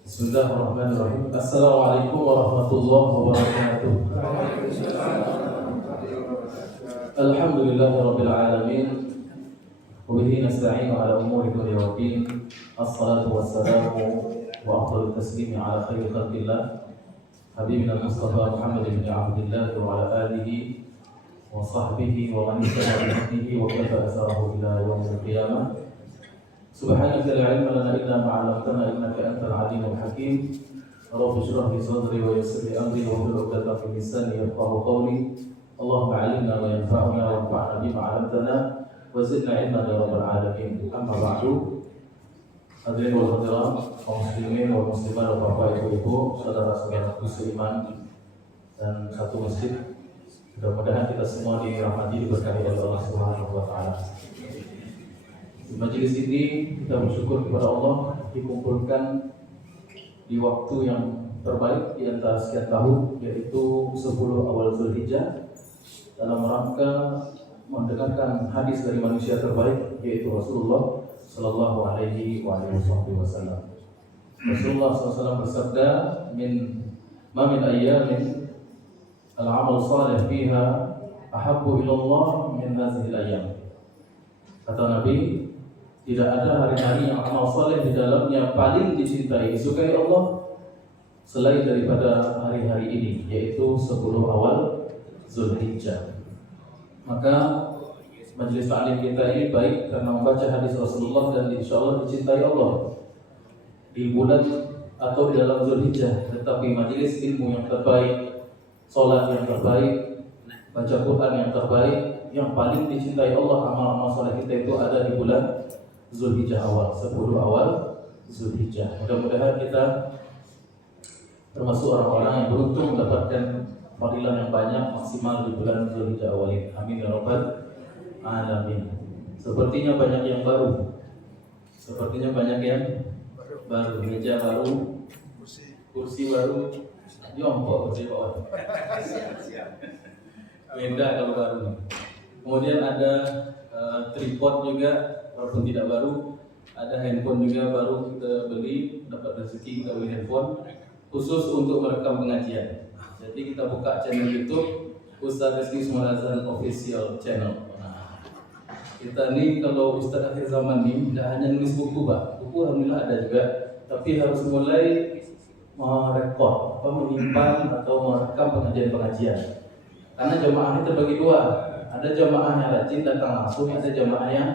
Bismillahirrahmanirrahim. Assalamualaikum warahmatullahi wabarakatuh. Alhamdulillahirabbil alamin. Wa bihi nasta'inu ala umuri dunya waddin. Assalatu wassalamu wa afdhalul taslimi ala khairi khalqillah habibina Mustafa Muhammad bin Abdullah wa ala alihi wa sahbihi wa man ittaba bihi wa qada asarahu ila yaumil qiyamah. Subhanaka la ilma lana illa ma 'allamtana innaka antal alimul hakim. Rabbi shrah li sadri wa yassir li amri wa hlul 'uqdatam min lisani yafqahu qawli. Allahumma 'allimna ma yanfa'una wanfa'na bima 'allamtana wa zidna 'ilman ya rabbal alamin. Amma ba'du. Hadirin wal hadirat, kaum muslimin wal muslimat, bapak ibu, saudara-saudara seiman dan satu masjid. Mudah-mudahan kita semua dirahmati diberkahi oleh Allah Subhanahu wa taala. Di majelis ini kita bersyukur kepada Allah dikumpulkan di waktu yang terbaik di antara sekian tahun, yaitu 10 awal Zulhijjah, dalam rangka mendengarkan hadis dari manusia terbaik, yaitu Rasulullah Sallallahu Alaihi Wasallam. Rasulullah SAW bersabda, ma min ayyamin al-amal salih fiha ahabbu ilallah min hadhihi al-ayyam. Kata Nabi, tidak ada hari-hari yang amal saleh di dalamnya paling dicintai, disukai Allah selain daripada hari-hari ini, yaitu 10 awal Zulhijjah. Maka majelis ta'lim kita ini baik karena membaca hadis Rasulullah dan insya Allah dicintai Allah di bulan atau di dalam Zulhijjah. Tetapi majelis ilmu yang terbaik, sholat yang terbaik, baca Quran yang terbaik, yang paling dicintai Allah, amal-amal saleh kita itu ada di bulan Zulhijjah awal, 10 awal Zulhijjah. Mudah-mudahan kita termasuk orang-orang yang beruntung mendapatkan fadilah yang banyak maksimal di bulan Zulhijjah awal ini. Amin ya rabbal alamin. Sepertinya banyak yang baru. Meja baru, kursi baru, jongkok kursi bawah. Beda kalau baru. Kemudian ada tripod juga, walaupun tidak baru. Ada handphone juga baru kita beli, dapat rezeki kita beli handphone khusus untuk merekam pengajian. Jadi kita buka channel YouTube Ustaz Rizky Sumarazan Official Channel. Nah, kita nih kalau Ustaz akhir zaman nih tidak hanya nulis buku, Pak. Buku alhamdulillah ada juga, tapi harus mulai merekod, menyimpan atau merekam pengajian-pengajian. Karena jamaah ini terbagi dua. Ada jamaah yang rajin datang langsung, ada jamaah yang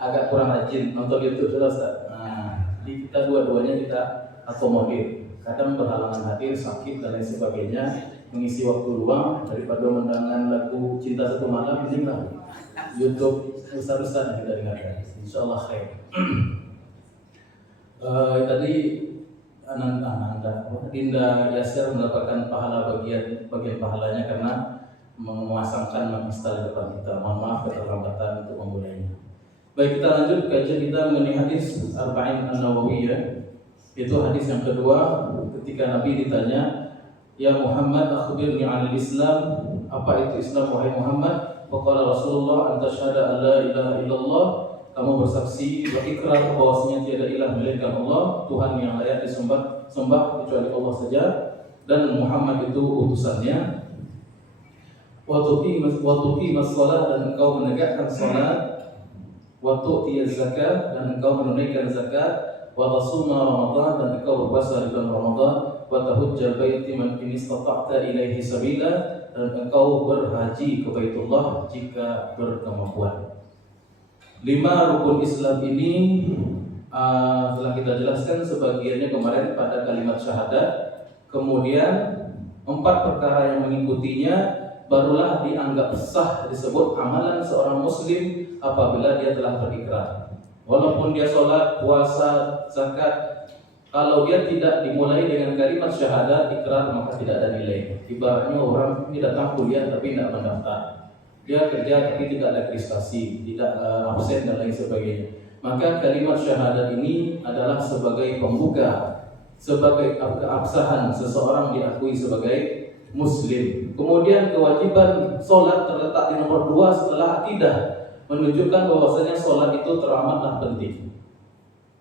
agak kurang rajin nonton YouTube sudah Ustaz. Nah, di kita dua-duanya kita akomodir. Kadang berhalangan hadir, sakit dan lain sebagainya, mengisi waktu luang daripada mendengarkan lagu Cinta Satu Malam, inilah YouTube Ustaz-Ustaz yang kita dengarkan. Insyaallah khair. Tadi Dinda Yasir mendapatkan pahala bagian pahalanya karena memasangkan menginstal di depan kita. Mohon maaf keterlambatan untuk memulainya. Baik, kita lanjut kajian kita mengenai hadis Arba'in An-Nawawiyah. Itu hadis yang kedua ketika Nabi ditanya, "Ya Muhammad, akhbirni 'anil Islam." Apa itu Islam wahai Muhammad? Faqala Rasulullah, "Anta syahada an la ilaha illallah." Kamu bersaksi wa ikrar bahwasanya tiada ilah melainkan Allah, Tuhan yang layak disembah kecuali Allah saja, dan Muhammad itu utusannya. Wa tuqimas shalah, dan engkau menegakkan salat. Wa tu'tiyaz zakat, dan engkau menunaikan zakat. Wa tasuma Ramadan, dan engkau berpuasa di bulan Ramadan. Wa tahujjal baiti man in istata'ta ilaihi sabila, dan engkau berhaji ke Baitullah jika berkemampuan. 5 rukun Islam ini telah kita jelaskan sebagiannya kemarin pada kalimat syahadat. Kemudian 4 perkara yang mengikutinya barulah dianggap sah disebut amalan seorang muslim apabila dia telah berikrar. Walaupun dia sholat, puasa, zakat, kalau dia tidak dimulai dengan kalimat syahadat, ikrar, maka tidak ada nilai. Ibaratnya orang ini datang kuliah tapi tidak mendaftar. Dia kerja tapi tidak ada prestasi, tidak absen dan lain sebagainya. Maka kalimat syahadat ini adalah sebagai pembuka, sebagai keabsahan seseorang diakui sebagai muslim. Kemudian kewajiban sholat terletak di nomor 2 setelah akidah. menunjukkan bahwasanya sholat itu teramatlah penting.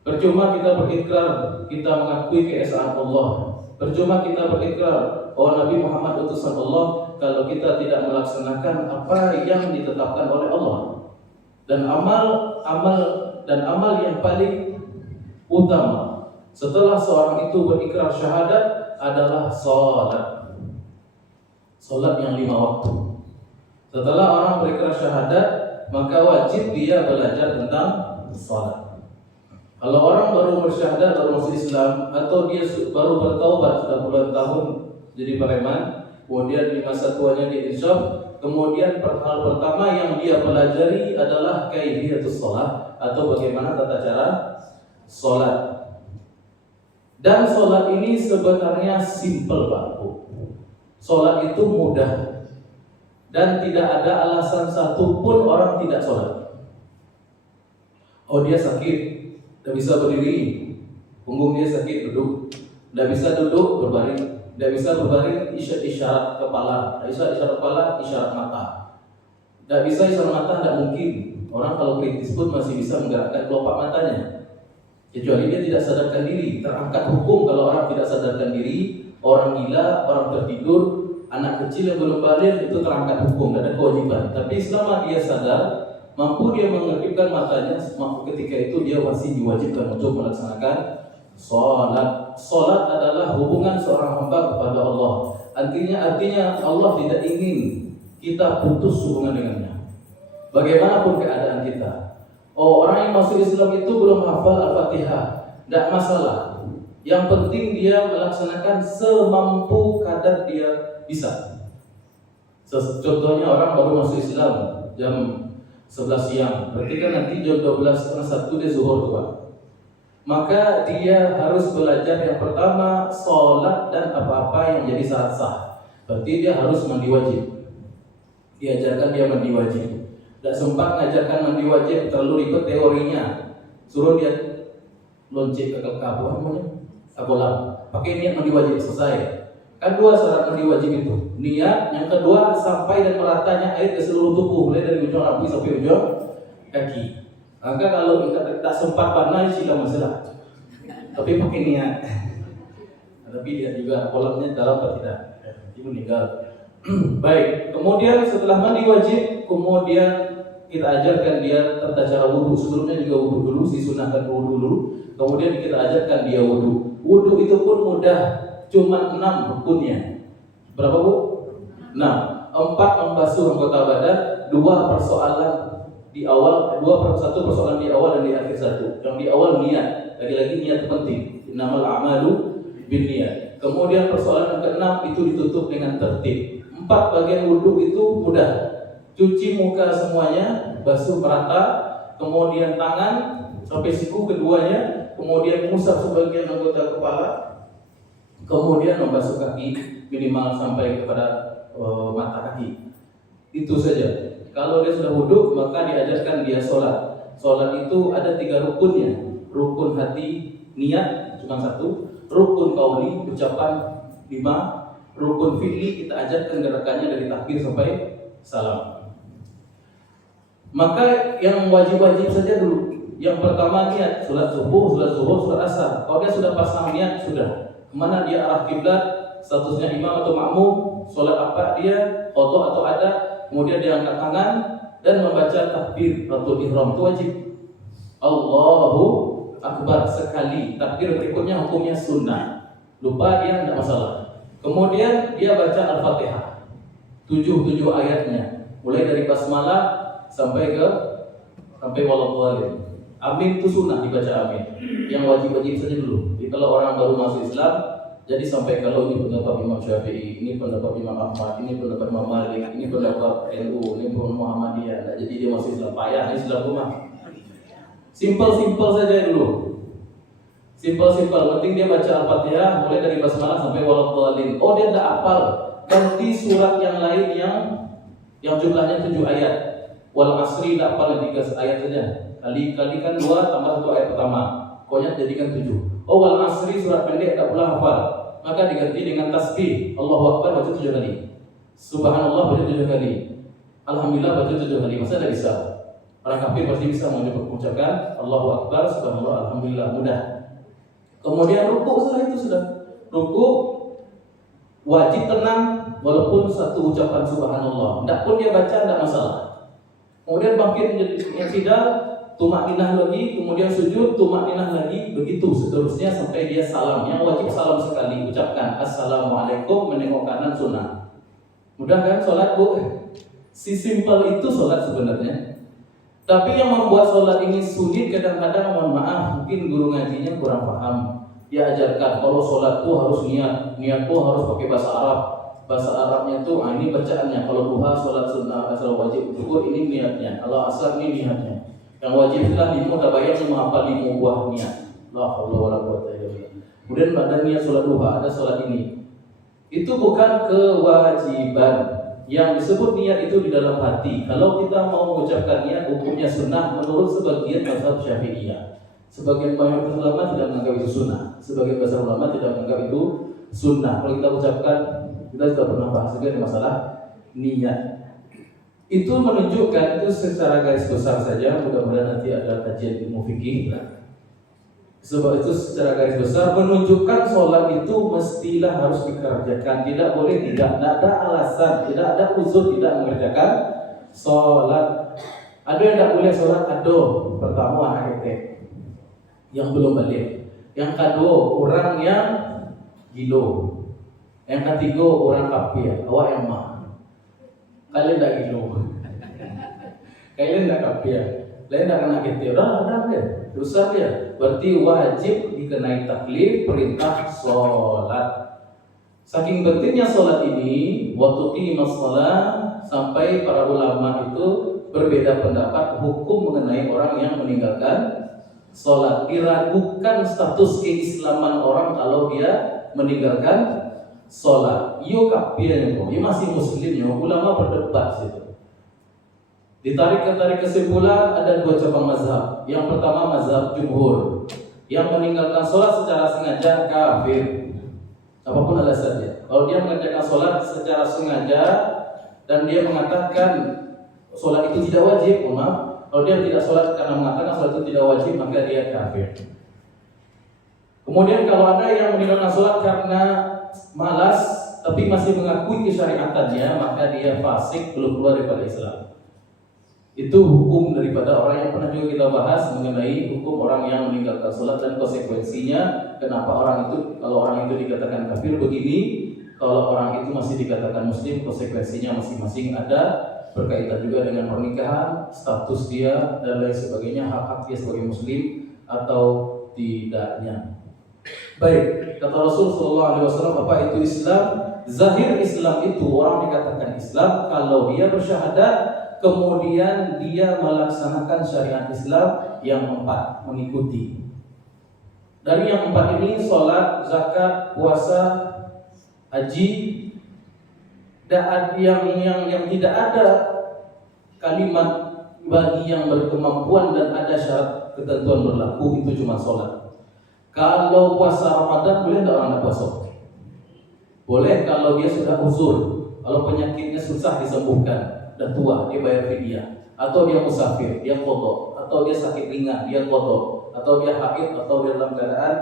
Percuma kita berikrar, kita mengakui keesaan Allah. Percuma kita berikrar bahwa Nabi Muhammad utusan Allah kalau kita tidak melaksanakan apa yang ditetapkan oleh Allah. Dan amal yang paling utama setelah seorang itu berikrar syahadat adalah sholat. Sholat yang 5 waktu. Setelah orang berikrar syahadat, maka wajib dia belajar tentang sholat. Kalau orang baru bersyahadat, baru masuk Islam, atau dia baru bertaubat sudah puluhan tahun jadi preman, kemudian di masa tuanya dia insyaf, kemudian hal pertama yang dia pelajari adalah kaifiyatus sholat, atau bagaimana tata cara sholat. Dan sholat ini sebenarnya simple, Pak. Sholat itu mudah, dan tidak ada alasan satupun orang tidak sholat. Oh, dia sakit, tidak bisa berdiri, punggung dia sakit, duduk. Tidak bisa duduk, berbaring. Tidak bisa berbaring, isyarat kepala. Tidak bisa isyarat kepala, isyarat mata. Tidak bisa isyarat mata, tidak mungkin. Orang kalau kritis pun masih bisa menggerakkan kelopak matanya, kecuali dia tidak sadarkan diri. Terangkat hukum kalau orang tidak sadarkan diri. Orang gila, orang tertidur, anak kecil yang belum balik, itu terangkat hukum, tidak ada kewajiban. Tapi selama dia sadar, mampu dia mengaktifkan matanya, ketika itu dia masih diwajibkan untuk melaksanakan sholat. Sholat adalah hubungan seorang hamba kepada Allah. Artinya Allah tidak ingin kita putus hubungan dengannya, bagaimanapun keadaan kita. Orang yang masuk Islam itu belum hafal Al-Fatihah, tidak masalah. Yang penting dia melaksanakan semampu kadar dia bisa. Contohnya orang baru masuk Islam jam 11 siang, berarti kan nanti jam 12:01 dia zuhur tuh. Maka dia harus belajar yang pertama sholat dan apa-apa yang jadi syarat sah. Berarti dia harus mandi wajib. Diajarkan dia mandi wajib. Tidak sempat ngajarkan mandi wajib, terlalu ribet teorinya. Suruh dia lonce ke kolam. Pakai niat mandi wajib, selesai. Kan 2 syarat mandi wajib itu. Niat, yang kedua sampai dan meratanya air ke seluruh tubuh, mulai dari ujung rambut sampai ujung kaki. Maka kalau kita tak sempat panai sila masalah, tapi pakai niat. Tapi lihat juga kolamnya dalam atau tidak, itu meninggal. Baik, kemudian setelah mandi wajib, kemudian kita ajarkan dia tata cara wudhu. Sebelumnya juga wudhu dulu, disunahkan wudhu dulu. Kemudian kita ajarkan dia wudhu. Wudhu itu pun mudah, cuma 6 rukunnya. Berapa, Bu? 6. 4 membasuh anggota badan, 2 persoalan di awal, 1 persoalan di awal dan di akhir 1. Yang di awal niat, lagi-lagi niat penting. Innamal a'malu binniyat. Kemudian persoalan yang ke-6 itu ditutup dengan tertib. 4 bagian wudhu itu mudah. Cuci muka semuanya, basuh merata, kemudian tangan sampai siku keduanya, kemudian mengusap sebagian anggota kepala, kemudian membasuh kaki minimal sampai kepada mata kaki. Itu saja. Kalau dia sudah wudhu, maka diajarkan dia sholat. Sholat itu ada 3 rukunnya. Rukun hati, niat cuma 1. Rukun qauli, ucapan 5. Rukun fi'li, kita ajarkan gerakannya dari takbir sampai salam. Maka yang wajib-wajib saja dulu. Yang pertama niat, sholat subuh, sholat zuhur, sholat asar. Kalau dia sudah pasang niat, sudah. Kemana dia arah kiblat, statusnya imam atau makmum, sholat apa dia, qadha atau ada, kemudian dia angkat tangan dan membaca takbiratul ihram, itu wajib. Allahu akbar sekali. Takbir berikutnya hukumnya sunnah. Lupa dia tidak masalah. Kemudian dia baca Al-Fatihah 7 ayatnya, mulai dari basmalah sampai waladhdallin. Amin itu sunnah dibaca amin. Yang wajib-wajib saja dulu. Jadi kalau orang baru masuk Islam, jadi sampai kalau ini pendapat Imam Syafi'i, ini pendapat Imam Ahmad, ini pendapat Imam Malik, ini pendapat NU, ini pendapat Muhammadiyah. Nah, jadi dia masuk Islam payah, ini Islam rumah. Simple saja dulu. Simple. Penting dia baca Al-Fatihah mulai dari basmalah sampai waladhdallin. Oh, dia tidak hafal. Ganti surat yang lain yang jumlahnya 7 ayat. Wal asri tidak hafal 3 ayat saja. Kali-kalikan 2 tambah 1 ayat pertama. Pokoknya jadikan 7. Oh, wal asri surat pendek tak pula hafal. Maka diganti dengan tasbih. Allahu Akbar baca 7 kali. Subhanallah baca 7 kali. Alhamdulillah baca 7 kali. Masa tidak bisa? Orang kafir pasti bisa mengucapkan Allahu Akbar, subhanallah, alhamdulillah, mudah. Kemudian ruku, setelah itu sudah ruku wajib tenang walaupun satu ucapan subhanallah. Tidak pun dia baca tidak masalah. Kemudian bangkit menjadi i'tidal, tumakninah lagi, kemudian sujud, tumakninah lagi, begitu seterusnya sampai dia salam. Yang wajib salam sekali, ucapkan assalamualaikum, menengok kanan sunnah. Mudah kan sholat, Bu? Si simpel itu sholat sebenarnya. Tapi yang membuat sholat ini sulit kadang-kadang, mohon maaf, mungkin guru ngajinya kurang paham. Dia ajarkan kalau sholat tuh harus niat tuh harus pakai bahasa Arab. Bahasa Arabnya tuh, ini bacaannya. Kalau duha, sholat sunnah, asal wajib, syukur, ini niatnya. Kalau asar, ini niatnya. Yang wajib adalah limu tabayyan menghafal 5 buah niat. La haula wala quwwata illa billah. Kemudian ada niat sholat duha, ada sholat ini. Itu bukan kewajiban. Yang disebut niat itu di dalam hati. Kalau kita mau mengucapkan niat, hukumnya sunnah menurut sebagian mazhab Syafi'iyah. Sebagian mayoritas ulama tidak menganggap itu sunnah. Sebagian besar ulama tidak menganggap itu sunnah. Kalau kita ucapkan, kita sudah pernah bahas juga di masalah niat. Itu menunjukkan itu secara garis besar saja. Mudah-mudahan nanti ada kajian ilmu fikih. Sebab itu secara garis besar menunjukkan sholat itu mestilah harus dikerjakan. Tidak boleh tidak ada alasan, tidak ada uzur tidak mengerjakan sholat. Ada yang tidak boleh sholat, pertama anak ete yang belum balik. Yang kedua orang yang gilo. Yang ketiga orang kafir, awak yang mah. Kalian tidak gilo. Kalian tidak kafir. Kalian tidak kena ete. Udah deh. Dosa dia, berarti wajib dikenai taklif perintah sholat. Saking pentingnya sholat ini, waktu qimas sholat, sampai para ulama itu berbeda pendapat hukum mengenai orang yang meninggalkan sholat. Diragukan status keislaman orang kalau dia meninggalkan sholat. Yo kafir, yo masih muslim, yo ulama berdebat situ. Ditarik kesimpulan ada 2 cabang mazhab. Yang pertama mazhab jumhur, yang meninggalkan sholat secara sengaja kafir, apapun alasannya. Kalau dia mengerjakan sholat secara sengaja dan dia mengatakan sholat itu tidak wajib, kalau dia tidak sholat karena mengatakan sholat itu tidak wajib, maka dia kafir. Kemudian kalau ada yang meninggalkan sholat karena malas tapi masih mengakui kesyariatannya, maka dia fasik, belum keluar daripada Islam. Itu hukum daripada orang yang pernah juga kita bahas mengenai hukum orang yang meninggalkan sholat dan konsekuensinya. Kenapa orang itu, kalau orang itu dikatakan kafir begini, kalau orang itu masih dikatakan muslim, konsekuensinya masing-masing ada. Berkaitan juga dengan pernikahan, status dia dan lain sebagainya, hak-hak dia sebagai muslim atau tidaknya. Baik, kata Rasul SAW, apa itu Islam? Zahir Islam itu orang dikatakan Islam kalau dia bersyahadat, kemudian dia melaksanakan syariat Islam yang 4, mengikuti. Dari yang 4 ini, sholat, zakat, puasa, haji, dan yang tidak ada kalimat bagi yang berkemampuan dan ada syarat ketentuan berlaku, itu cuma sholat. Kalau puasa Ramadan boleh tidak orang puasa? Boleh kalau dia sudah uzur, kalau penyakitnya susah disembuhkan, udah tua, dia bayar fidyah. Atau dia musafir, dia qadha. Atau dia sakit ringan, dia qadha. Atau dia haid, atau dia dalam keadaan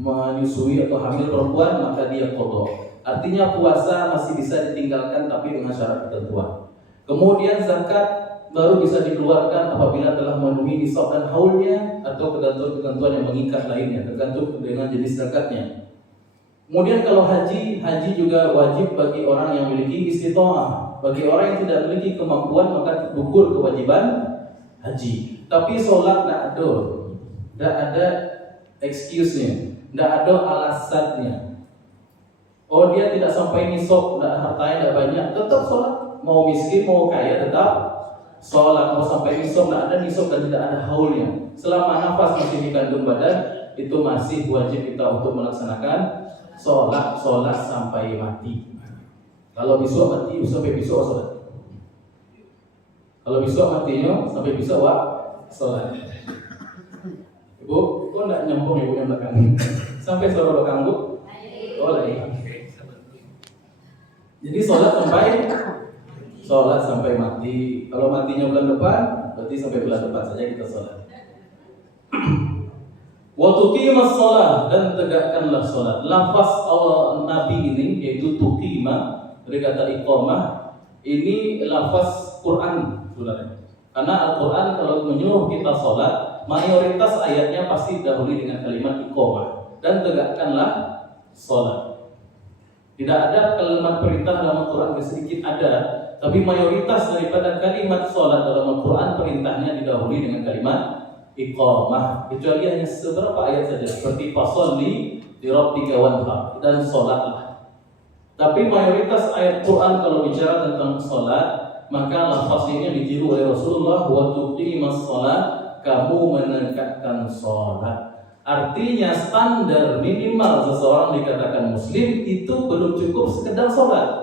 menyusui atau hamil perempuan, maka dia qadha. Artinya puasa masih bisa ditinggalkan tapi dengan syarat ketentuan. Kemudian zakat baru bisa dikeluarkan apabila telah memenuhi nisab dan haulnya atau ketentuan-ketentuan yang mengikat lainnya, tergantung dengan jenis zakatnya. Kemudian kalau haji juga wajib bagi orang yang memiliki istita'ah. Bagi orang yang tidak memiliki kemampuan maka gugur kewajiban haji. Tapi sholat tidak ada excuse-nya, tidak ada alasannya. Oh dia tidak sampai nisab, hartanya tidak banyak, tetap sholat. Mau miskin, mau kaya, tetap sholat. Mau sampai nisab, tidak ada nisab dan tidak ada haulnya. Selama nafas masih dikandung badan, itu masih wajib kita untuk melaksanakan sholat sampai mati. Kalau besok mati, sampai besok sholat. Kalau besok matinya, sampai besok sholat. Ibu, kok tidak nyambung ibu yang belakang? Sampai suara belakang bu? Oh lain. Jadi sholat sampai mati. Kalau matinya bulan depan, berarti sampai bulan depan saja kita sholat. Wa tuqimas shalah, dan tegakkanlah salat. Lafaz Allah Nabi ini yaitu tuqima dari kata iqamah, ini lafaz Quran sebenarnya. Karena Al-Quran kalau menyuruh kita salat, mayoritas ayatnya pasti didahului dengan kalimat iqamah, dan tegakkanlah salat. Tidak ada kalimat perintah dalam Al-Quran, sedikit ada, tapi mayoritas daripada kalimat salat dalam Al-Quran perintahnya didahului dengan kalimat iqamah, kecuali hanya beberapa ayat saja seperti fasholli li rabbika wanhar, dan salatlah. Tapi mayoritas ayat Quran kalau bicara tentang salat, maka lafaznya ditiru oleh Rasulullah, wa tuqimas shalah, kamu menegakkan salat. Artinya standar minimal seseorang dikatakan muslim itu belum cukup sekedar salat.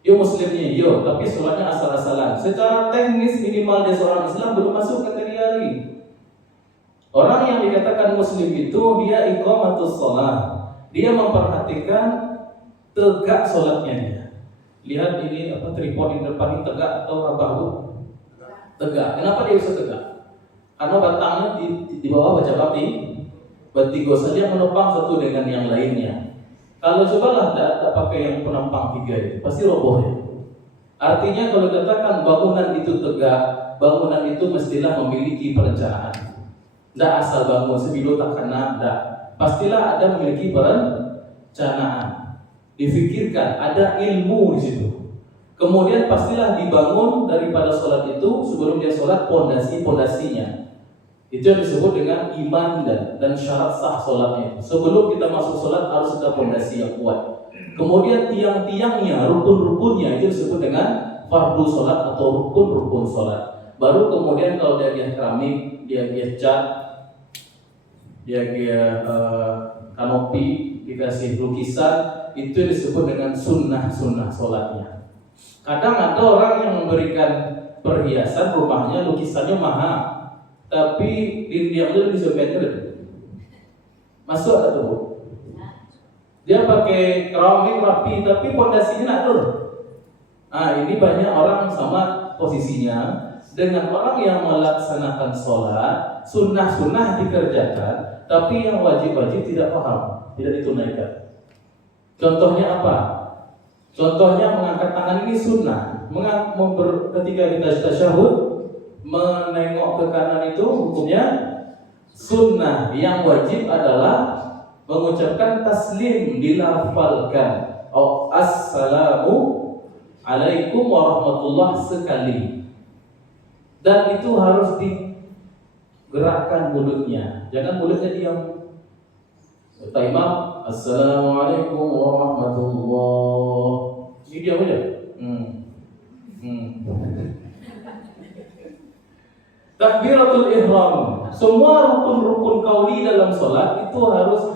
Yo muslimnya yo, tapi sholatnya asal-asalan. Secara teknis minimal dia seorang Islam belum masuk kategori lagi. Orang yang dikatakan muslim itu dia iqamatus shalah. Dia memperhatikan tegak sholatnya dia. Lihat ini tripod di depan ini tegak atau bahu? Tegak. Kenapa dia bisa tegak? Karena batangnya di bawah baca bati saja menopang satu dengan yang lainnya. Kalau cobalah tidak pakai yang penampang tiga itu, pasti roboh ya. Artinya kalau katakan bangunan itu tegak, bangunan itu mestilah memiliki perencanaan. Tidak asal bangun sebilo tak kena, tidak. Pastilah ada memiliki perencanaan. Difikirkan, ada ilmu di situ. Kemudian pastilah dibangun daripada sholat itu sebelum dia sholat pondasinya. Itu yang disebut dengan iman dan syarat sah sholatnya. Sebelum kita masuk sholat harus ada pondasi yang kuat. Kemudian tiang-tiangnya, rukun-rukunnya itu disebut dengan fardu sholat atau rukun-rukun sholat. Baru kemudian kalau dia keramik, dia cat, dia kanopi, dikasih lukisan, itu disebut dengan sunnah sholatnya. Kadang ada orang yang memberikan perhiasan rumahnya, lukisannya mahal, tapi diamnya disebenarnya masuk atau bu? Dia pakai keramik rapi, tapi pondasinya nak turun. Nah ini banyak orang sama posisinya dengan orang yang melaksanakan sholat, sunnah dikerjakan, tapi yang wajib tidak paham, tidak ditunaikan. Contohnya apa? Contohnya mengangkat tangan ini sunnah. Ketika kita tasyahud, menengok ke kanan itu hukumnya sunnah. Yang wajib adalah mengucapkan taslim, dilafalkan assalamu alaikum warahmatullah sekali. Dan itu harus digerakkan mulutnya, jangan mulutnya diam. Kata imam, assalamualaikum warahmatullah, ini diam aja. Takbiratul ihram, semua rukun-rukun qauli dalam sholat itu harus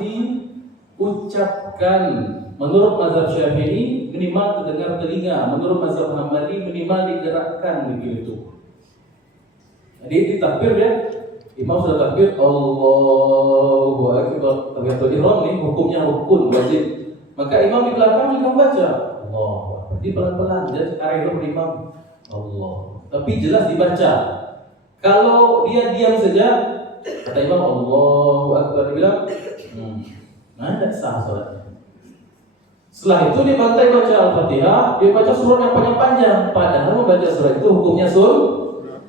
diucapkan. Menurut mazhab Syafi'i minimal terdengar telinga, menurut mazhab Hambali minimal digerakkan begitu. Jadi ditakbir ya, imam sudah takbir, Allahu Akbar. Takbiratul ihram ini hukumnya rukun wajib. Maka imam di belakang juga baca Allah. Jadi pelan-pelan, jadi arah imam Allah. Tapi jelas dibaca. Kalau dia diam saja, kata imam Allahu Akbar, dia bilang, tidak sah sholatnya. Setelah itu dia bantai baca Al-Fatihah, dia baca surat yang panjang-panjang. Padahal membaca surat itu hukumnya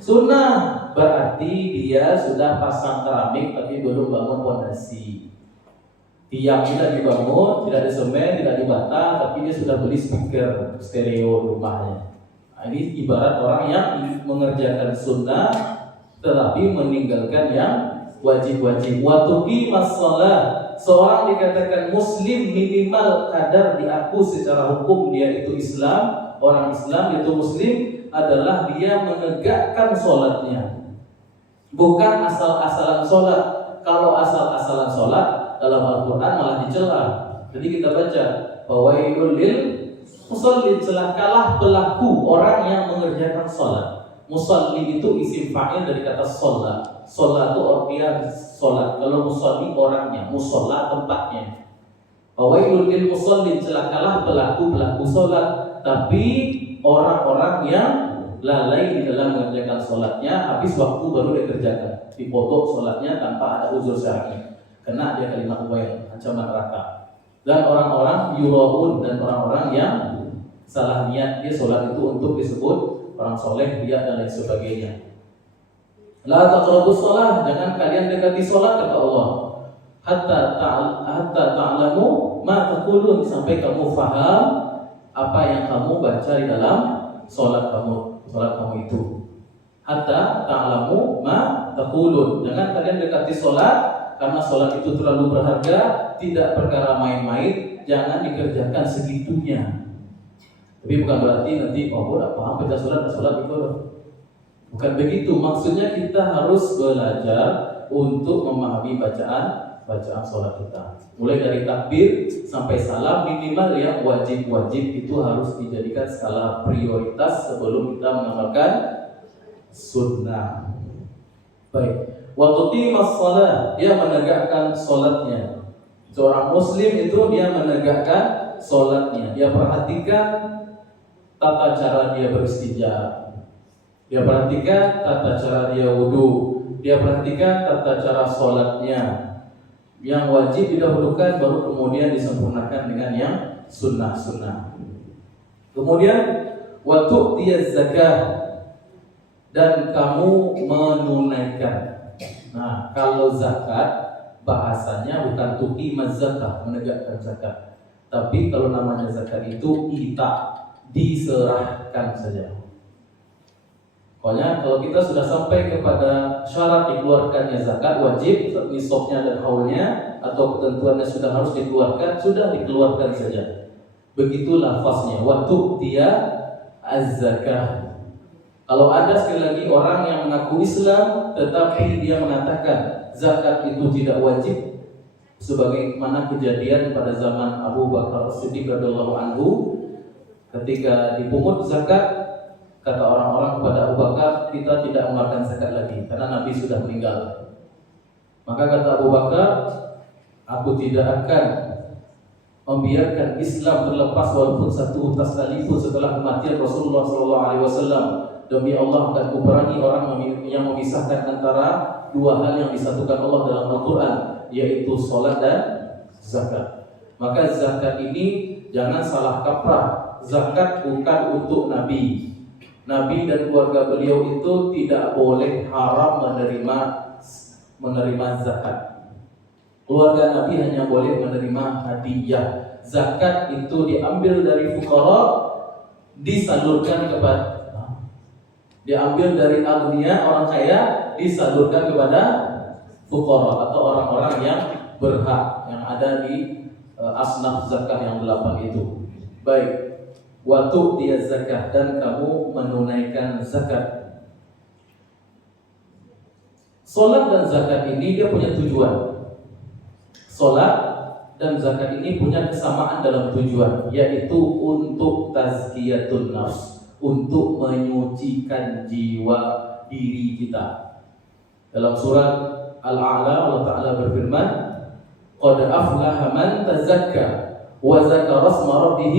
sunnah. Berarti dia sudah pasang keramik tapi belum bangun pondasi. Tiang tidak dibangun, tidak disemen, tidak dibata, tapi dia sudah beli speaker stereo di rumahnya. Nah, ini ibarat orang yang mengerjakan sunnah tetapi meninggalkan yang wajib-wajib. Wa tuqimas shalah, seorang dikatakan muslim minimal kadar diaku secara hukum dia itu Islam, orang Islam itu muslim adalah dia menegakkan sholatnya. Bukan asal-asalan sholat. Kalau asal-asalan sholat dalam Al-Quran malah dicela. Jadi kita baca fawailul lil musallin, celakalah pelaku orang yang mengerjakan sholat. Musalli itu isim fa'il dari kata sholat. Sholat itu artinya sholat. Kalau musalli orangnya, musolla tempatnya. Fawailul lil musallin, celakalah pelaku sholat. Tapi orang-orang yang lalai di dalam mengerjakan sholatnya, habis waktu baru dia kerjakan, dipotong sholatnya tanpa ada uzur syar'i, kena dia kalimat ubail, ancaman neraka. Dan orang-orang yuraun, dan orang-orang yang salah niat, dia sholat itu untuk disebut orang soleh, dia dan lain sebagainya. La taqrabus sholat, jangan kalian dekati sholat, kata Allah. Hatta ta'lamu ma taqulun, sampai kamu faham apa yang kamu baca di dalam sholat kamu itu. Hatta ta'lamu ma taqulun, jangan kalian dekati sholat, karena sholat itu terlalu berharga, tidak perkara main-main, jangan dikerjakan segitunya. Tapi bukan berarti nanti udah paham baca sholat itu. Bukan begitu, maksudnya kita harus belajar untuk memahami bacaan sholat kita. Mulai dari takbir sampai salam, minimal yang wajib-wajib itu harus dijadikan skala prioritas sebelum kita mengamalkan sunnah. Baik. Waktu timas salat, dia menegakkan sholatnya. Seorang muslim itu dia menegakkan sholatnya. Dia perhatikan tata cara dia beristinja. Dia perhatikan tata cara dia wudu. Dia perhatikan tata cara sholatnya. Yang wajib didahulukan, baru kemudian disempurnakan dengan yang sunnah-sunnah. Kemudian waktu dia zakat, dan kamu menunaikan. Nah, kalau zakat bahasanya bukan tuqimaz zakah, menegakkan zakat. Tapi kalau namanya zakat itu ita, diserahkan saja. Pokoknya kalau kita sudah sampai kepada syarat dikeluarkannya zakat wajib, nisabnya dan haulnya atau ketentuannya sudah harus dikeluarkan, sudah dikeluarkan saja. Begitu lafaznya, waktu dia az-zakah. Kalau ada sekali lagi orang yang mengaku Islam tetapi dia mengatakan zakat itu tidak wajib, sebagaimana kejadian pada zaman Abu Bakar As-Siddiq radhiyallahu anhu, ketika dipungut zakat, kata orang-orang kepada Abu Bakar, kita tidak mengeluarkan zakat lagi karena Nabi sudah meninggal. Maka kata Abu Bakar, aku tidak akan membiarkan Islam terlepas walaupun satu untas sekalipun setelah kematian Rasulullah SAW. Demi Allah akan kuperangi orang yang memisahkan antara dua hal yang disatukan Allah dalam Al-Quran, yaitu sholat dan zakat. Maka zakat ini jangan salah kaprah. Zakat bukan untuk Nabi. Nabi dan keluarga beliau itu tidak boleh haram menerima zakat. Keluarga Nabi hanya boleh menerima hadiah. Zakat itu diambil dari fuqara, disalurkan kepada, diambil dari agniya, orang kaya, disalurkan kepada fuqara atau orang-orang yang berhak yang ada di asnaf zakat yang 8 itu. Baik. Waktu dia zakat, dan kamu menunaikan zakat. Salat dan zakat ini dia punya tujuan. Salat dan zakat ini punya kesamaan dalam tujuan, yaitu untuk tazkiyatun nafs, untuk menyucikan jiwa diri kita. Dalam surat Al-A'la Allah Ta'ala berfirman, qad aflaha man tazakka wa zakara asma rabbih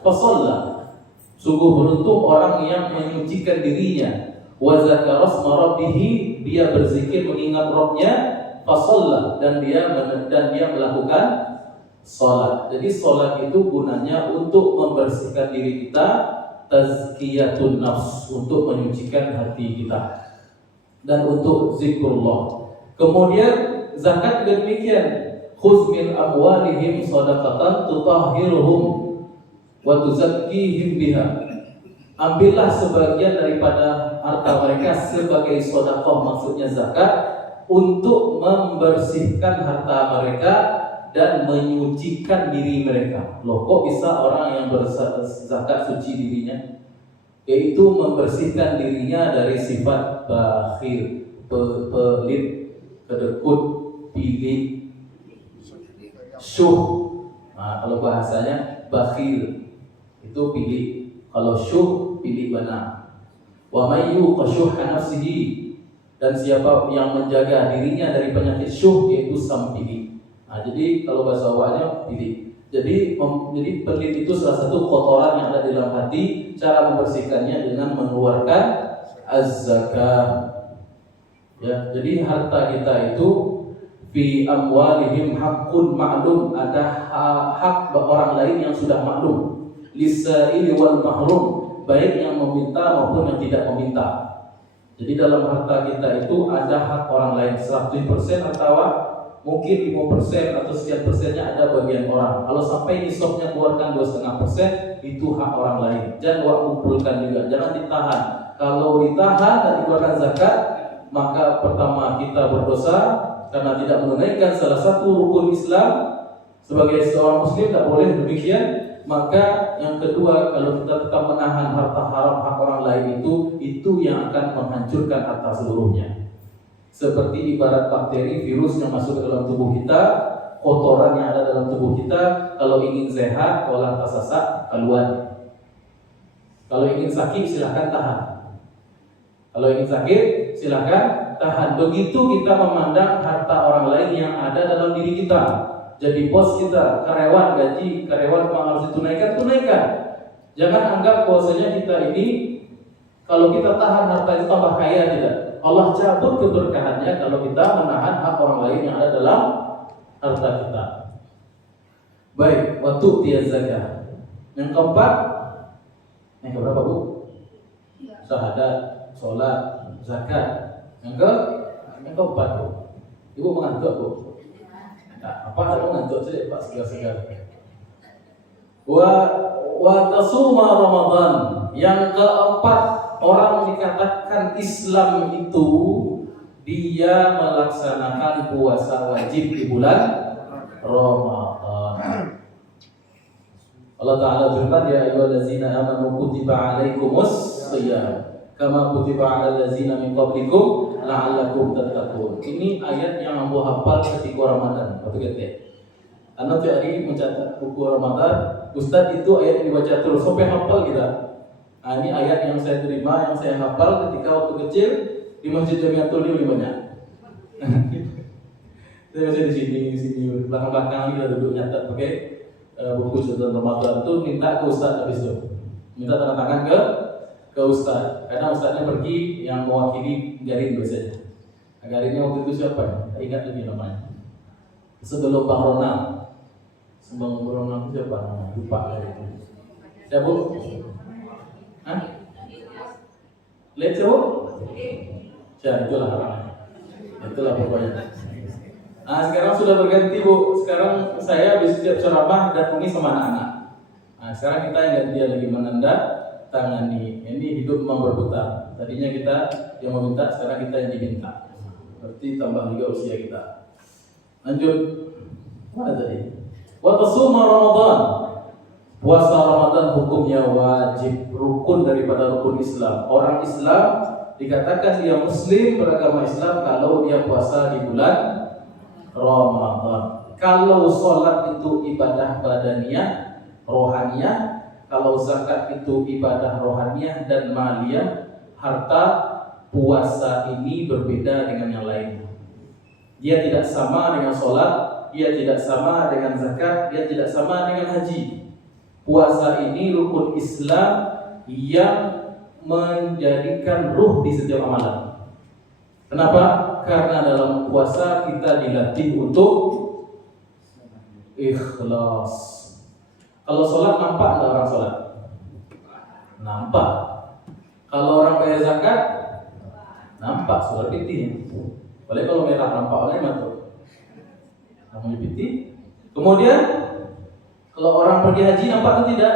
fasalla. Sungguh beruntung orang yang menyucikan dirinya, wa zakara asma rabbih, dia berzikir mengingat Rabbnya, fasalla, dan dia melakukan salat. Jadi salat itu gunanya untuk membersihkan diri kita, tazkiyatun nafs, untuk menyucikan hati kita, dan untuk zikrullah. Kemudian zakat demikian, khudz min amwalihim shadaqatan tutahhiruhum wa tuzakkihim biha. Ambillah sebagian daripada harta mereka sebagai sedekah, maksudnya zakat, untuk membersihkan harta mereka dan menyucikan diri mereka. Loh, kok bisa orang yang berzakat suci dirinya? Yaitu membersihkan dirinya dari sifat bakhil, pelit, kedekut, pilih, syuh. Nah, kalau bahasanya bakhil itu pilih, kalau syuh pilih benar. Wa may yuqashuha nafsihi, dan siapa yang menjaga dirinya dari penyakit syuh, yaitu sam pilih. Nah, jadi kalau bahasa awalnya pilih. Jadi pelit itu salah satu kotoran yang ada di dalam hati. Cara membersihkannya dengan mengeluarkan az-zakah. Ya, jadi harta kita itu fi amwalihim haqqun ma'lum, ada hak orang lain yang sudah maklum. Lisaili wal mahrum, baik yang meminta maupun yang tidak meminta. Jadi dalam harta kita itu ada hak orang lain 100% atau mungkin 5% atau sekian persennya ada bagian orang. Kalau sampai nisabnya keluarkan 2,5%, itu hak orang lain. Jangan kumpulkan juga, jangan ditahan. Kalau ditahan dan dikeluarkan zakat, maka pertama kita berdosa karena tidak menunaikan salah satu rukun Islam. Sebagai seorang muslim tidak boleh demikian. Maka yang kedua, kalau kita tetap menahan harta haram hak orang lain itu yang akan menghancurkan harta seluruhnya. Seperti ibarat bakteri, virus yang masuk ke dalam tubuh kita, kotoran yang ada dalam tubuh kita. Kalau ingin sehat, olah tasasak keluar. Kalau ingin sakit, silahkan tahan. Kalau ingin sakit, silahkan tahan. Begitu kita memandang harta orang lain yang ada dalam diri kita. Jadi bos kita, karyawan gaji, karyawan memang harus tunaikan. Jangan anggap bahwasanya kita ini kalau kita tahan harta itu tambah kaya, tidak. Allah cabut keberkahannya kalau kita menahan hak orang lain yang ada dalam harta kita. Baik, waktu tiaz zakah. Yang keempat, yang keberapa Bu? Syahadat, sholat, zakat. Yang keempat Bu. Ibu mengantuk Bu? Nah, apa ada mengantuk saja Pak, segar-segar. Wa tasuma Ramadan. Yang keempat, orang dikatakan Islam itu dia melaksanakan puasa wajib di bulan Ramadan. Allah Ta'ala firman, ya ayyuhallazina amanu kutiba alaikumus shiyam kama kutiba alal ladzina min qablikum la'allakum tattaqun. Ini ayat yang ambo hafal ketika Ramadan. Betul kan? Anak hari mencatat buku Ramadan, Ustaz itu ayat dibaca terus sampai hafal kita. Ini ayat yang saya terima, yang saya hafal ketika waktu kecil di Masjid Jamiatul Ulum banyak. Saya masih di sini belakang-belakang kita duduk nyatat pakai buku surat Ramadan itu, minta ke Ustaz habis itu. Minta tanda tangan ke Ustaz. Karena Ustaznya pergi yang mewakili Garin biasanya. Garinnya waktu itu siapa ya? Saya ingat lagi namanya. Sebelum Bang Ronald. Sebelum Bang Ronald itu siapa namanya? Lupa itu. Siapa Bu? Hah? Lihat siapa? Ya itulah orangnya. Itulah pokoknya. Nah sekarang sudah berganti Bu. Sekarang saya habis ceramah datangi sama anak-anak. Nah sekarang kita ingat dia lagi menanda tangani. Ini hidup memang berputar. Tadinya kita yang meminta, sekarang kita yang diminta. Berarti tambah juga usia kita. Lanjut. Mana tadi? Wa tasuma Ramadan. Puasa Ramadan hukumnya wajib, rukun daripada rukun Islam. Orang Islam dikatakan dia muslim beragama Islam kalau dia puasa di bulan Ramadan. Kalau sholat itu ibadah badaniyah, rohaniyah. Kalau zakat itu ibadah rohaniyah dan maliyah. Harta puasa ini berbeda dengan yang lain. Dia tidak sama dengan sholat, dia tidak sama dengan zakat, dia tidak sama dengan haji. Puasa ini rukun Islam yang menjadikan ruh di setiap amalan. Kenapa? Karena dalam puasa kita dilatih untuk ikhlas. Kalau sholat nampak nggak orang sholat? Nampak. Kalau orang bayar zakat, nampak surat piti. Boleh kalau merah nampak oleh mata. Namanya piti. Kemudian kalau orang pergi haji nampak atau tidak?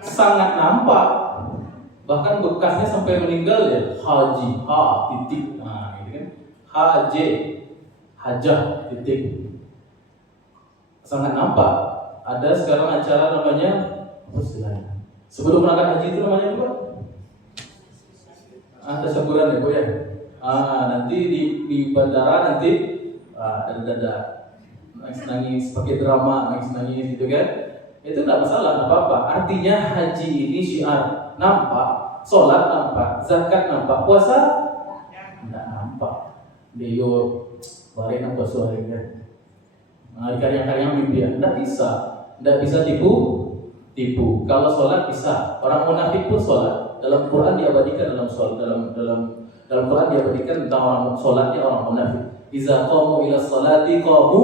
Sangat nampak. Bahkan bekasnya sampai meninggal ya. Haji, titik. Nah, ini kan. Haji, hajah, titik. Sangat nampak. Ada sekarang acara namanya apa istilahnya? Sebelum berangkat haji itu namanya apa? Ada syukuran ya, Bu ya. Nanti di bandara nanti ada nangis pakai drama, nangis gitu kan? Itu tidak masalah, apa-apa. Artinya haji ini syiar, nampak, sholat nampak, zakat nampak, puasa tidak nampak. Dia balik nampak suaranya. Karya-karya mimpi tidak bisa. tidak bisa tipu. Kalau sholat bisa. Orang munafik pun sholat. Dalam Quran diabadikan dalam Quran diabadikan tentang orang sholatnya orang munafik. Iza qamu ila sholati qamu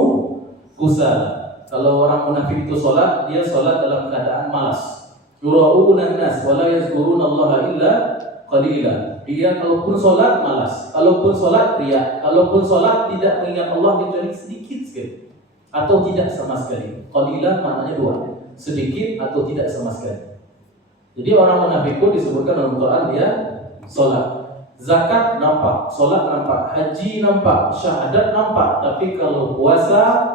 kusala. Kalau orang munafik itu sholat, dia sholat dalam keadaan malas. Yura'una nas wa la yazkuruna Allah illa qalila. Dia kalaupun sholat malas, kalaupun sholat riya, kalaupun sholat tidak mengingat Allah kecuali sedikit sekali atau tidak sama sekali. Qalila maknanya dua, sedikit atau tidak sama sekali. Jadi orang munafik pun disebutkan dalam Quran dia sholat, zakat nampak, sholat nampak, haji nampak, syahadat nampak, tapi kalau puasa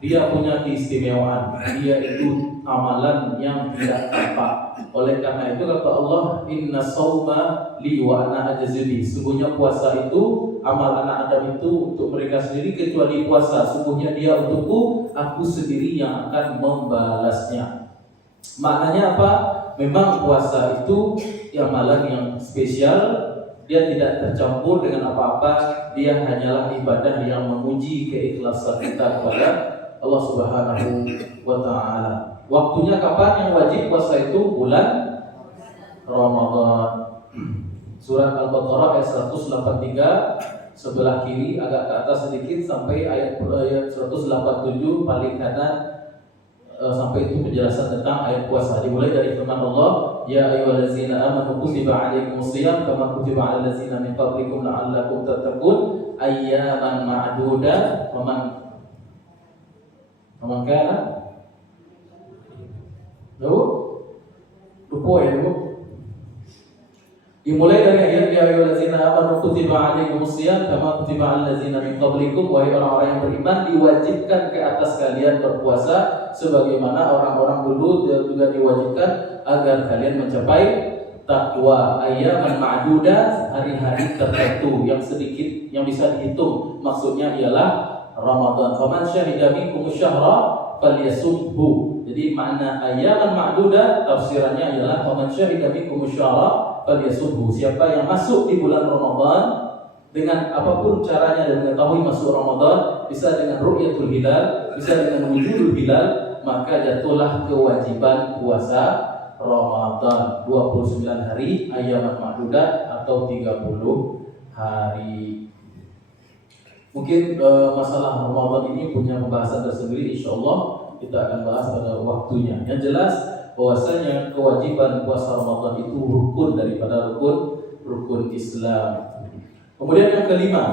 dia punya keistimewaan, dia itu amalan yang tidak tampak. Oleh karena itu kata Allah, inna sawma li wa ana ajzibi. Sungguhnya puasa itu amal anak Adam itu untuk mereka sendiri, kecuali puasa sungguhnya dia untukku, aku sendiri yang akan membalasnya. Maknanya apa? Memang puasa itu amalan yang spesial, dia tidak tercampur dengan apa-apa, dia hanyalah ibadah yang menguji keikhlasan kita kepada Allah Subhanahu wa ta'ala. Waktunya kapan yang wajib puasa itu? Bulan Ramadan. Surat Al-Baqarah ayat 183 sebelah kiri agak ke atas sedikit sampai ayat 187 paling kanan, sampai itu penjelasan tentang ayat puasa. Dimulai dari firman Allah, ya ayyuhallazina amanu kutiba alaikumusiyam kama kutiba alal ladzina min qablikum la'allakum tattaqun ayyaman ma'duda wa man kana lupa ya dulu. Dimulai dari ayat ya ayyuhallazina amanu kutiba alaikumusiyam kama kutiba alal ladzina min qablikum, wahai orang-orang yang beriman diwajibkan ke atas kalian berpuasa sebagaimana orang-orang dulu juga diwajibkan agar kalian mencapai takwa. Ayyaman ma'dudat, hari-hari tertentu yang sedikit yang bisa dihitung, maksudnya ialah Ramadan. Faman syahida minkum syahra falyasumhu. Jadi makna ayyaman ma'dudat tafsirannya ialah faman syahida minkum syahra falyasumhu. Siapa yang masuk di bulan Ramadan dengan apapun caranya dan mengetahui masuk Ramadan, bisa dengan ru'yatul hilal, bisa dengan wujudul hilal, maka jatuhlah kewajiban puasa Ramadan 29 hari ayyaman ma'dudat atau 30 hari. Mungkin masalah Ramadan ini punya pembahasan tersendiri, insyaallah kita akan bahas pada waktunya. Yang jelas bahwasanya kewajiban puasa Ramadan itu rukun daripada rukun Islam. Kemudian yang kelima,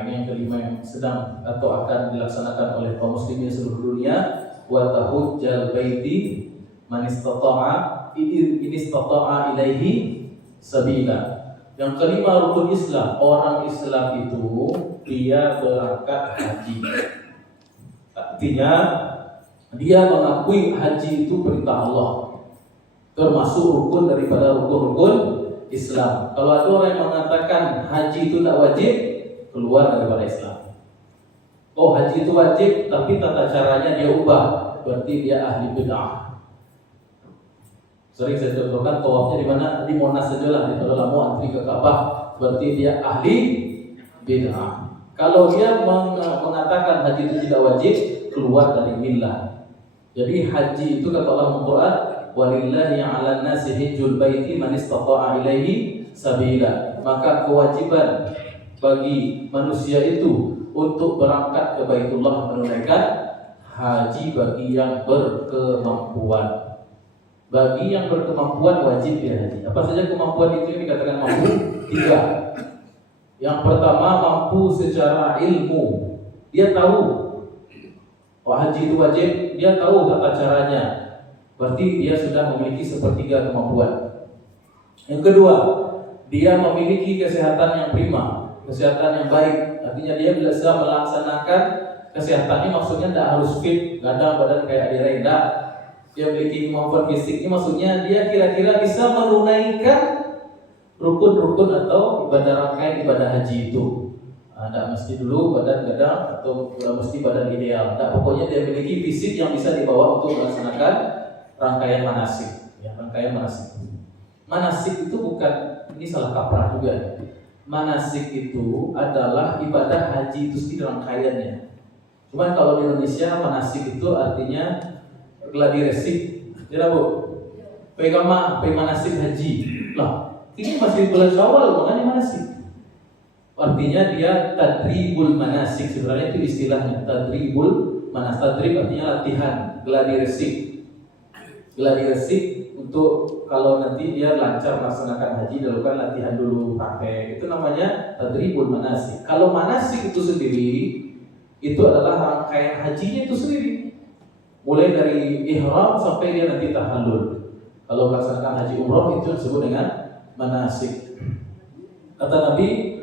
ini yang kelima yang sedang atau akan dilaksanakan oleh kaum muslimin seluruh dunia, wa tahujjal baiti man istata'a ilaihi sabila. Yang kelima rukun Islam, orang Islam itu dia berangkat haji. Artinya dia mengakui haji itu perintah Allah, termasuk rukun daripada rukun-rukun Islam. Kalau ada orang yang mengatakan haji itu tak wajib, keluar daripada Islam. Oh, haji itu wajib tapi tata caranya dia ubah, berarti dia ahli bid'ah. Sering saya contohkan tawafnya di mana? Di Monas saja lah, di kalau mau antri ke Ka'bah, berarti dia ahli bid'ah. Kalau dia mengatakan haji itu tidak wajib, keluar dari millah. Jadi haji itu kata Allah Al-Quran, walillahi 'alan nasi hajjul baiti man istata'a ilaihi sabila. Maka kewajiban bagi manusia itu untuk berangkat ke Baitullah menunaikan haji bagi yang berkemampuan. Bagi yang berkemampuan wajib dia haji. Apa saja kemampuan itu yang dikatakan mampu? 3. Yang pertama mampu secara ilmu. Dia tahu haji itu wajib, dia tahu tata caranya. Berarti dia sudah memiliki sepertiga kemampuan. Yang kedua, dia memiliki kesehatan yang prima, kesehatan yang baik. Artinya dia bisa melaksanakan kesehatannya, maksudnya tidak harus fit, gadang badan kayak direnda. Dia memiliki kemampuan fisiknya, maksudnya dia kira-kira bisa menunaikan rukun-rukun atau ibadah rangkaian ibadah haji itu. Tidak mesti dulu badan gadang atau mesti badan ideal. Pokoknya dia memiliki fisik yang bisa dibawa untuk melaksanakan rangkaian manasik. Ya, rangkaian manasik. Manasik itu bukan, ini salah kaprah juga. Manasik itu adalah ibadah haji itu sendiri rangkaiannya. Cuman kalau di Indonesia manasik itu artinya Gladi resik. Tidak bu. Pegama manasik haji. Lah, ini masih bulan Syawal makanya manasik. Artinya dia tadribul manasik, sebenarnya itu istilahnya tadribul manasik. Tadrib artinya latihan, gladi resik. Gladi resik untuk kalau nanti dia lancar melaksanakan haji, dilakukan latihan dulu pakai. Itu namanya tadribul manasik. Kalau manasik itu sendiri itu adalah rangkaian hajinya itu sendiri. Mulai dari ihram sampai dia nanti tahallul. Kalau melaksanakan haji umroh itu disebut dengan manasik. Kata Nabi,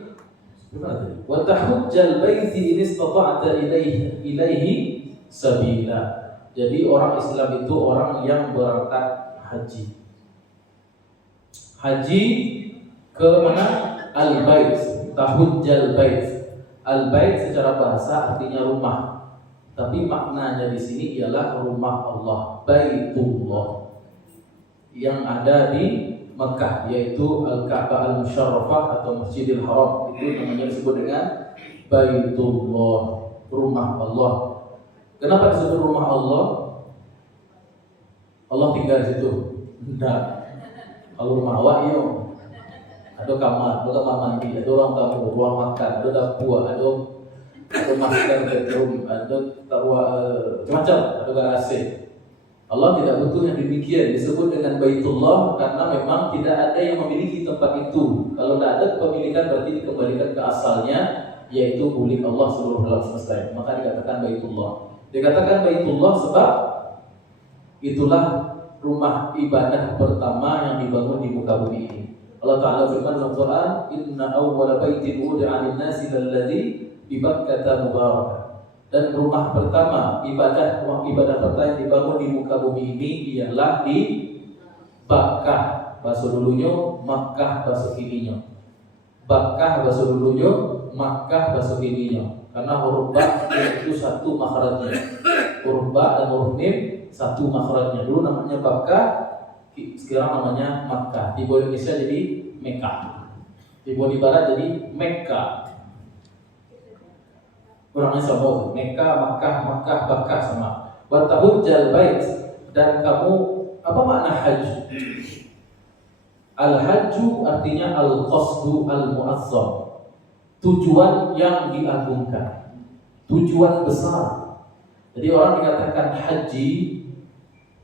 wa tahujjal baiti in istata'ta ilaihi sabila. Jadi orang Islam itu orang yang berangkat haji. Haji ke mana? Al-bait, tahujjal bait. Al-bait secara bahasa artinya rumah. Tapi maknanya di sini ialah rumah Allah, Baitullah yang ada di Mekah, yaitu Al-Ka'bah Al-Musyarrafah atau Masjidil Haram. Itu namanya disebut dengan Baitullah, rumah Allah. Kenapa disebut rumah Allah? Allah tinggal di situ? Tidak. Kalau rumah awak yo, ada kamar mandi, ada ruang tamu, ruang makan, ada dapur, ada masker, bedroom, ada macam, ada garasi. Allah tidak butuh yang demikian, disebut dengan Baitullah karena memang tidak ada yang memiliki tempat itu. Kalau tidak ada kepemilikan berarti dikembalikan ke asalnya, yaitu milik Allah seluruh alam semesta. Maka dikatakan Baitullah. Dikatakan Baitullah sebab itulah rumah ibadah pertama yang dibangun di muka bumi ini. Allah Ta'ala firman dalam Quran, Inna awwala baitin wudi'a lin-nasi lalladzi bi Bakkata mubarak. Dan rumah pertama rumah ibadah pertama yang dibangun di muka bumi ini ialah di Bakkah, bahasa dulunya Makkah, bahasa kininya. Bakkah bahasa dulunya, Makkah bahasa kininya. Karena huruf ba itu satu makhrajnya. Huruf ba dan huruf mim satu makhrajnya. Dulu namanya Bakkah, sekarang namanya Makkah. Di Indonesia jadi Mekah. Di Barat jadi Mekah. Kurangnya sama, Mekah, Makkah, Bakkah sama. Wa tahujjal bait, dan kamu apa makna haji? Al-hajju artinya al-qasdu al-mu'azzam. Tujuan yang diagungkan. Tujuan besar. Jadi orang dikatakan haji,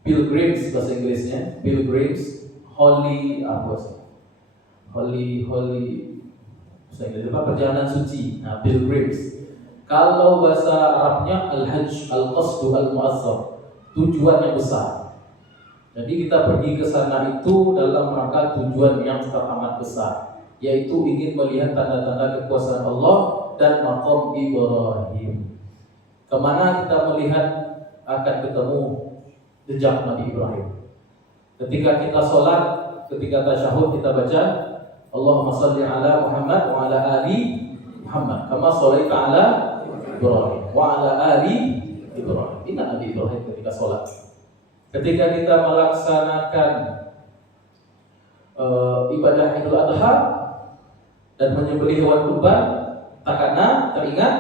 pilgrims bahasa Inggrisnya, pilgrims, holy apa sih? Holy bahasa Inggris apa? Perjalanan suci. Nah, pilgrims. Kalau bahasa Arabnya al-hajj, al-qasdu al-mu'azzam, tujuan yang besar. Jadi kita pergi ke sana itu dalam rangka tujuan yang teramat besar, yaitu ingin melihat tanda-tanda kekuasaan Allah dan maqam Ibrahim. Kemana kita melihat akan ketemu jejak Nabi Ibrahim. Ketika kita sholat, ketika tasyahud kita baca Allahumma shalli ala Muhammad wa ala ali Muhammad kama shallaita ala Ibrahim wa ala ali Ibrahim. Ingat Nabi Ibrahim ketika sholat. Ketika kita melaksanakan ibadah Idul Adha dan menyembelih hewan kurban, takana teringat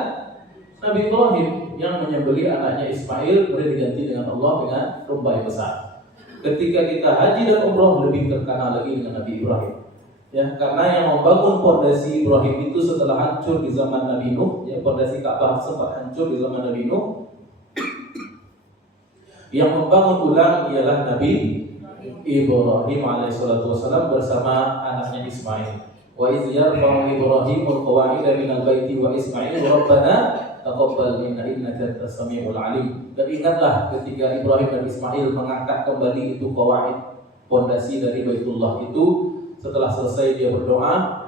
Nabi Ibrahim yang menyembelih anaknya Ismail, kemudian diganti dengan Allah dengan domba yang besar. Ketika kita haji dan umroh, lebih terkenal lagi dengan Nabi Ibrahim. Ya, karena yang membangun pondasi Ibrahim itu setelah hancur di zaman Nabi Nuh, ya, pondasi Ka'bah sempat hancur di zaman Nabi Nuh. Yang membangun ulang ialah Nabi Ibrahim alaihissalatu wassalam bersama anaknya Ismail. Wa idh yarfa'u Ibrahimul qawa'ida minal baiti wa Ismail rabbana taqabbal minna innaka antas samiul alim. Dan ingatlah ketika Ibrahim dan Ismail mengangkat kembali itu qawa'id, pondasi dari Baitullah itu. Setelah selesai dia berdoa,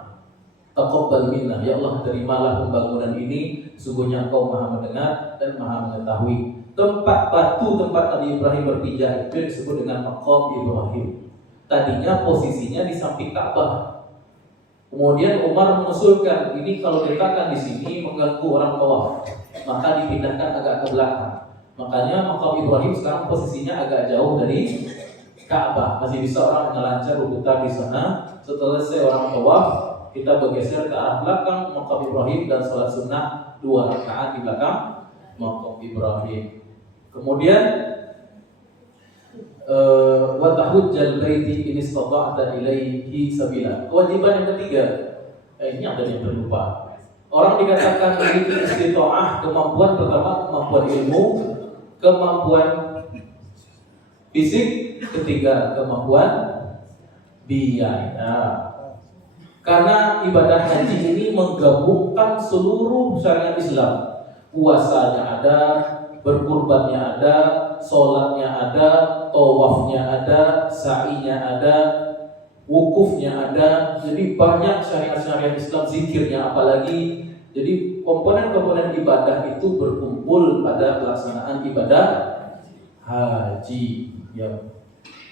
taqabbal minna, ya Allah terimalah pembangunan ini, sungguhnya Engkau Maha mendengar dan Maha mengetahui. Tempat batu tempat Nabi Ibrahim berpijak itu disebut dengan maqam Ibrahim. Tadinya posisinya di samping Ka'bah. Kemudian Umar mengusulkan ini kalau diletakkan di sini mengganggu orang tawaf, maka dipindahkan agak ke belakang. Makanya maqam Ibrahim sekarang posisinya agak jauh dari Ka'bah, masih bisa orang dengan lancar berputar di sana. Setelah selesai orang tawaf, kita bergeser ke arah belakang maqam Ibrahim dan salat sunnah 2 rakaat di belakang maqam Ibrahim. Kemudian wa tahujjal baiti in istata'ta ilaihi sabila. Kewajiban yang ketiga, ini ada yang terlupa. Orang dikatakan memiliki istita'ah, kemampuan pertama kemampuan ilmu, kemampuan fisik, ketiga kemampuan biaya. Karena ibadah haji ini menggabungkan seluruh syariat Islam. Puasanya ada, berkurbannya ada, sholatnya ada, tawafnya ada, sa'inya ada, wukufnya ada. Jadi banyak syariat-syariat Islam, zikirnya apalagi. Jadi komponen-komponen ibadah itu berkumpul pada pelaksanaan ibadah haji. Ya,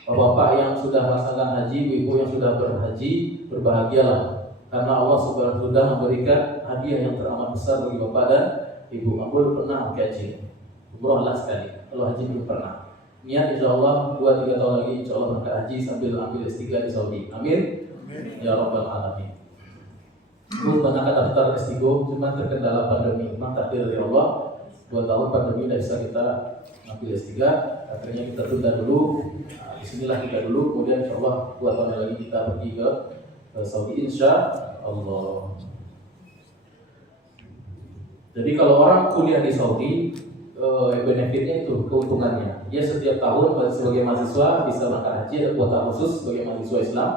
bapak-bapak yang sudah melaksanakan haji, ibu yang sudah berhaji, berbahagialah karena Allah sudah memberikan hadiah yang teramat besar bagi bapak dan ibu. Aku pernah haji, umroh sekali. Kalau haji belum pernah. Niat insya Allah 2-3 tahun lagi insya Allah berangkat haji sambil ambil S3 di Saudi. Amin. Ya Rabbal Alamin. Belum akan daftar S3, cuma terkendala pandemi. Memang takdir dari Allah, 2 tahun pandemi tidak bisa kita ambil S3. Akhirnya kita tunda dulu. Nah, disinilah kita dulu. Kemudian insya Allah 2 tahun lagi kita pergi ke Saudi insya Allah. Jadi kalau orang kuliah di Saudi, benefitnya itu, keuntungannya. Dia setiap tahun sebagai mahasiswa bisa berangkat haji, ada kuota khusus sebagai mahasiswa Islam.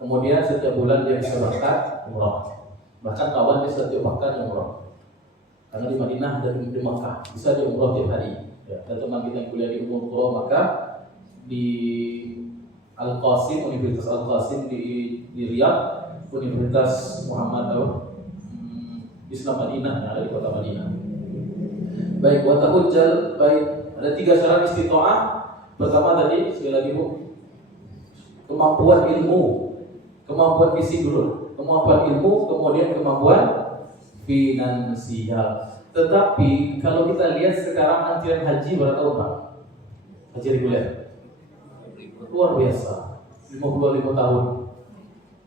Kemudian setiap bulan dia bisa berangkat umrah. Bahkan kawan dia setiap pekan umrah. Karena di Madinah dan di Makkah bisa dia umrah tiap hari. Ya, dan teman kita yang kuliah di umrah maka di Al-Qasim, Universitas Al-Qasim di Riyadh, Universitas Muhammad Islam Madinah yang ada di kota Madinah. Baik, wa tahujjal baik. Ada 3 syarat istita'ah. Pertama tadi sekali lagi Bu, kemampuan ilmu, kemampuan fisik dulu, kemampuan ilmu, kemudian kemampuan finansial. Tetapi kalau kita lihat sekarang antrian haji berapa tahun Pak? Haji reguler luar biasa, 55 tahun.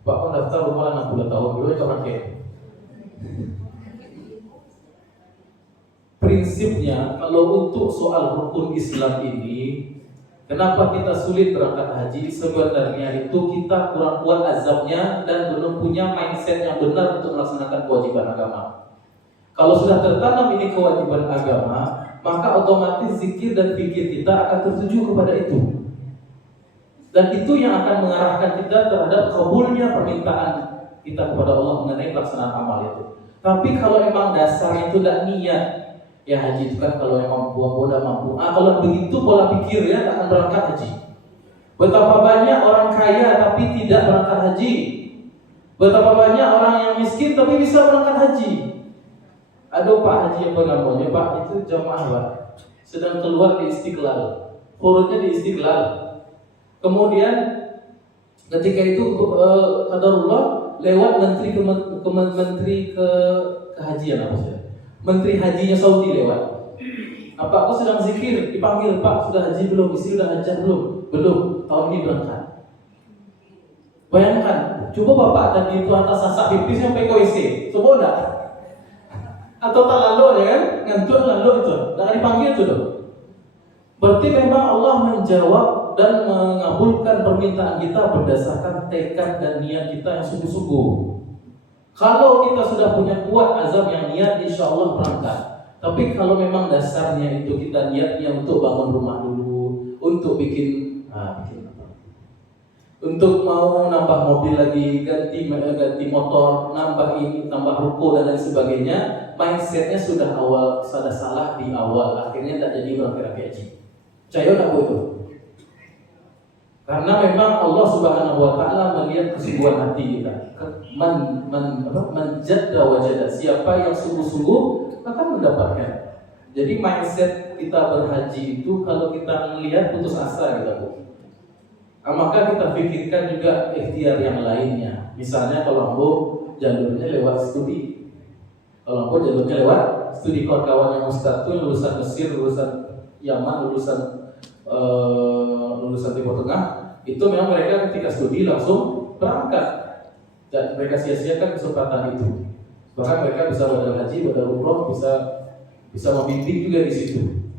Pak daftar rumah 60 tahun, dulu itu pakai. Prinsipnya kalau untuk soal rukun Islam ini, kenapa kita sulit berangkat haji? Sebenarnya itu kita kurang kuat azabnya dan belum punya mindset yang benar untuk melaksanakan kewajiban agama. Kalau sudah tertanam ini kewajiban agama, maka otomatis zikir dan fikir kita akan tertuju kepada itu. Dan itu yang akan mengarahkan kita terhadap kabulnya permintaan kita kepada Allah mengenai pelaksanaan amal itu. Tapi kalau memang dasarnya itu tidak niat, ya haji itu kan kalau memang buang-buang mampu. Kalau begitu pola pikir ya akan berangkat haji. Betapa banyak orang kaya tapi tidak berangkat haji. Betapa banyak orang yang miskin tapi bisa berangkat haji. Aduh Pak Haji apa namanya Pak, itu jamaah Pak, sedang keluar di Istiqlal, urutnya di Istiqlal. Kemudian ketika itu qadarullah lewat menteri kehajian apa sih? Menteri hajinya Saudi lewat. Apa aku sedang zikir, dipanggil Pak, sudah haji belum? Istri sudah haji belum? Belum, tahun ini berangkat. Bayangkan, coba Bapak tadi itu atas sasak pipis sampai ke WC, coba enggak? Atau tak lalu ya kan, ngantuk lalu itu, enggak dipanggil itu loh. Berarti memang Allah menjawab dan mengabulkan permintaan kita berdasarkan tekad dan niat kita yang sungguh-sungguh. Kalau kita sudah punya kuat azam yang niat, insya Allah berangkat. Tapi kalau memang dasarnya itu kita niatnya untuk bangun rumah dulu, untuk bikin apa? Untuk mau nambah mobil lagi, ganti motor, nambah ini, nambah ruko dan lain sebagainya, mindsetnya sudah salah di awal, akhirnya tak jadi berangkat haji. Percaya tak itu? Karena memang Allah Subhanahu Wa Taala melihat kesungguhan hati kita. Menjadda wajada, siapa yang sungguh-sungguh akan mendapatkan. Jadi mindset kita berhaji itu kalau kita melihat putus asa gitu Bu. Maka kita pikirkan juga ikhtiar yang lainnya. Misalnya kalau Ambo jalurnya lewat studi. Kalau Ambo jalurnya lewat studi, kawan-kawan yang Ustaz itu lulusan Mesir, lulusan Yaman, lulusan Timur Tengah, itu memang mereka ketika studi langsung berangkat. Dan mereka sia-siakan kesempatan itu. Bahkan mereka bisa badal haji, badal umroh, bisa membimbing juga di situ.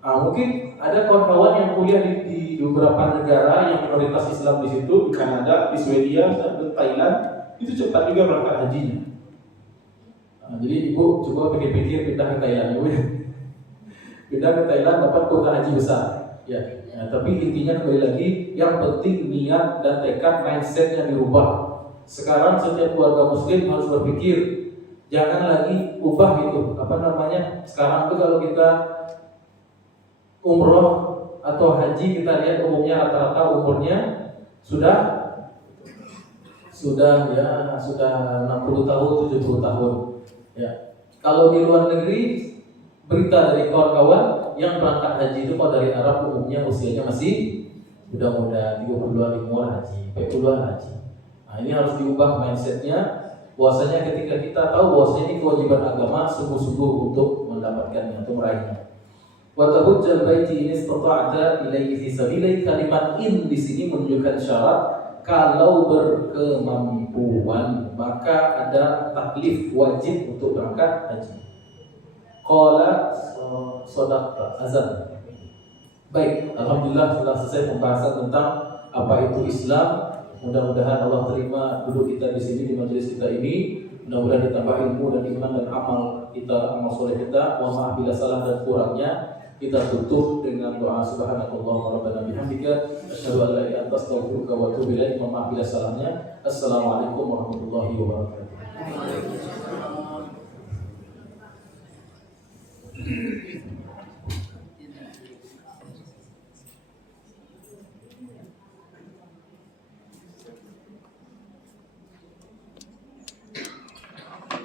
Mungkin ada kawan-kawan yang kuliah di beberapa negara yang minoritas Islam di situ, di Kanada, di Swedia, di Thailand, itu cepat juga berangkat hajinya. Jadi ibu coba pikir-pikir pindah ke Thailand, ibu ya. Pindah ke Thailand dapat kuota haji besar, ya. Tapi intinya kembali lagi, yang penting niat dan tekad mindsetnya dirubah. Sekarang setiap keluarga Muslim harus berpikir, jangan lagi ubah gitu. Sekarang tuh kalau kita umroh atau haji, kita lihat umumnya rata-rata umurnya sudah 60 tahun, 70 tahun. Ya. Kalau di luar negeri, berita dari kawan-kawan yang berangkat haji itu kalau dari Arab umumnya usianya masih muda-muda, 30-an umur haji, 40-an haji. Nah, ini harus diubah mindsetnya, bahwasanya ketika kita tahu bahwasanya ini kewajiban agama, sungguh-sungguh untuk mendapatkannya, untuk meraihnya. Wa tahujjal baiti in istata'ta ilaihi sabila. Kalimat in di sini menunjukkan syarat kalau berkemampuan, maka ada taklif wajib untuk berangkat haji. Qala sadaqta azan. Baik, alhamdulillah telah selesai pembahasan tentang apa itu Islam. Mudah-mudahan Allah terima duduk kita di sini, di majelis kita ini. Mudah-mudahan ditambah ilmu dan iman dan amal kita, amal soleh kita. Mohon maaf bila salah dan kurangnya. Kita tutup dengan doa subhanakallahumma rabbana bihamdika asyhadu an la ilaha illa anta astaghfiruka wa atubu ilaik. Mohon maaf bila salahnya. Assalamualaikum warahmatullahi wabarakatuh.